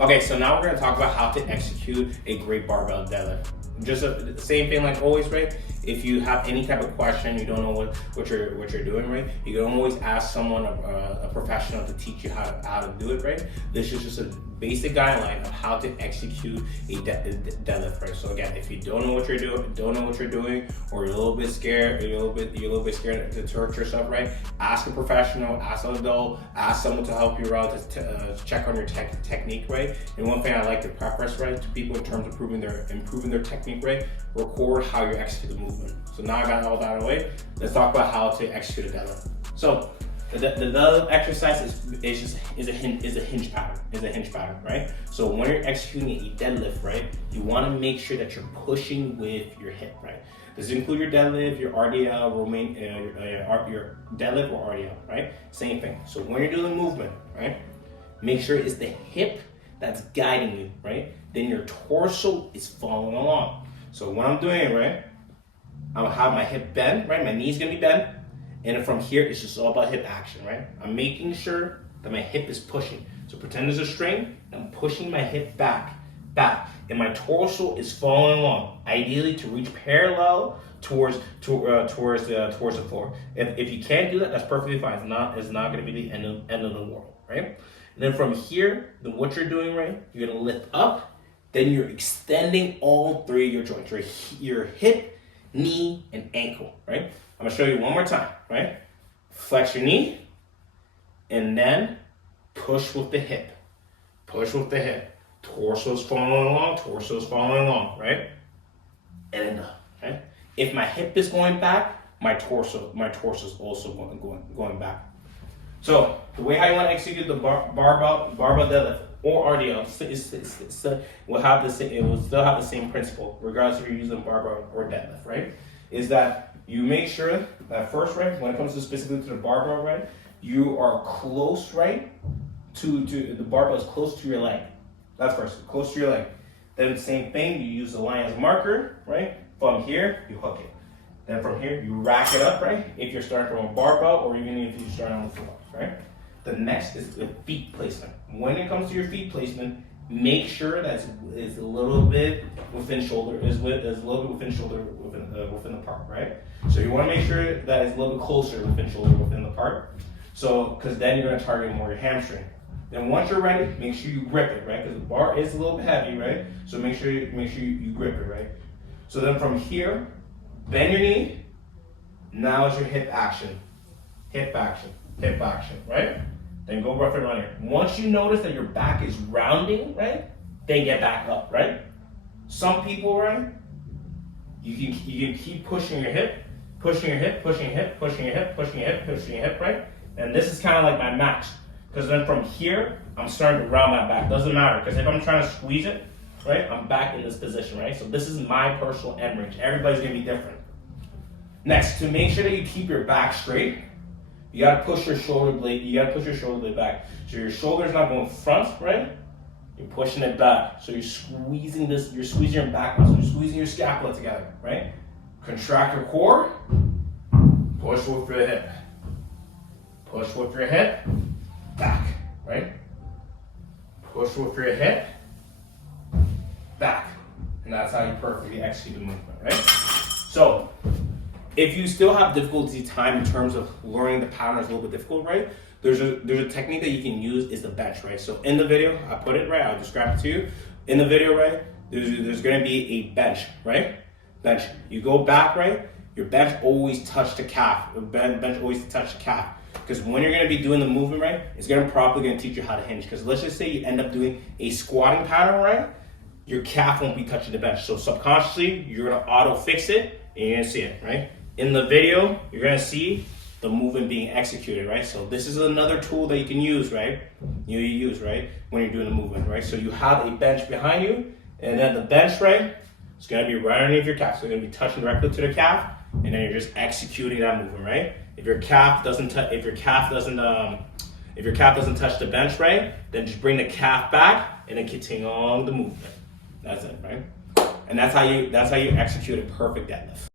Okay, so now we're gonna talk about how to execute a great barbell deadlift. Just the same thing like always, right? If you have any type of question, you don't know what you're doing, right? You can always ask someone, a professional, to teach you how to do it, right? This is just a basic guideline of how to execute a deadlift, right? So again, if you don't know what you're doing, or you're a little bit scared, or you're a little bit scared to hurt yourself, right? Ask a professional, ask an adult, ask someone to help you out to check on your technique, right? And one thing I like to preface, right, to people in terms of improving their technique, right? Record how you execute the movement. So now I got all that out of the way. Let's talk about how to execute a deadlift. So the deadlift exercise is a hinge pattern, right? So when you're executing a deadlift, right, you want to make sure that you're pushing with your hip, right? Does it include your deadlift, your RDL, your deadlift or RDL, right? Same thing. So when you're doing movement, right, make sure it's the hip that's guiding you, right? Then your torso is following along. So when I'm doing it, right, I'll have my hip bend, right? My knee's gonna be bent. And from here, it's just all about hip action, right? I'm making sure that my hip is pushing. So pretend there's a string, I'm pushing my hip back, and my torso is following along, ideally to reach parallel towards the floor. If you can't do that, that's perfectly fine. It's not gonna be the end of the world, right? And then from here, then what you're doing, right, you're gonna lift up, then you're extending all three of your joints, your hip, knee, and ankle, right? I'm gonna show you one more time, right? Flex your knee, and then push with the hip. Push with the hip. Torso's following along, right? And then up, right? If my hip is going back, my torso's also going back. So the way how you want to execute the barbell deadlift or RDL it will still have the same principle, regardless if you're using barbell or deadlift, right? Is that you make sure that first, right, when it comes to specifically to the barbell, right, you are close, right, to the barbell is close to your leg. That's first, close to your leg. Then the same thing, you use the line as a marker, right? From here, you hook it. Then from here, you rack it up, right? If you're starting from a barbell or even if you're starting on the floor, right? The next is the feet placement. When it comes to your feet placement, make sure that it's a little bit within shoulder, within the part, right? So you want to make sure that it's a little bit closer within shoulder, within the part. So, because then you're going to target more your hamstring. Then once you're ready, make sure you grip it, right? Because the bar is a little bit heavy, right? So make sure you grip it, right? So then from here, bend your knee. Now it's your hip action, right? Then go rough and running. Once you notice that your back is rounding, right? Then get back up, right? Some people, right? You can keep pushing your hip, right? And this is kind of like my max. Because then from here, I'm starting to round my back. Doesn't matter, because if I'm trying to squeeze it, right, I'm back in this position, right? So this is my personal end range. Everybody's gonna be different. Next, to make sure that you keep your back straight, you gotta push your shoulder blade back. So your shoulder's not going front, right? You're pushing it back. So you're squeezing your back muscle, you're squeezing your scapula together, right? Contract your core, push with your hip. Push with your hip, back, right? Push with your hip, back. And that's how you perfectly execute the movement, right? So, if you still have difficulty time in terms of learning the pattern is a little bit difficult, right? There's a technique that you can use is the bench, right? So in the video, I put it right, I'll describe it to you. In the video, right, there's gonna be a bench, right? Bench. You go back, right? Your bench always touch the calf. Bench always touch the calf. Because when you're gonna be doing the movement, right, it's probably gonna teach you how to hinge. Because let's just say you end up doing a squatting pattern, right? Your calf won't be touching the bench. So subconsciously, you're gonna auto fix it and you're gonna see it, right? In the video, you're gonna see the movement being executed, right? So this is another tool that you can use, right? You use, right? When you're doing the movement, right? So you have a bench behind you, and then the bench, right? It's gonna be right underneath your calf. So you're gonna be touching directly to the calf, and then you're just executing that movement, right? If your calf doesn't touch the bench, right? Then just bring the calf back and then continue on the movement. That's it, right? And that's how you execute a perfect deadlift.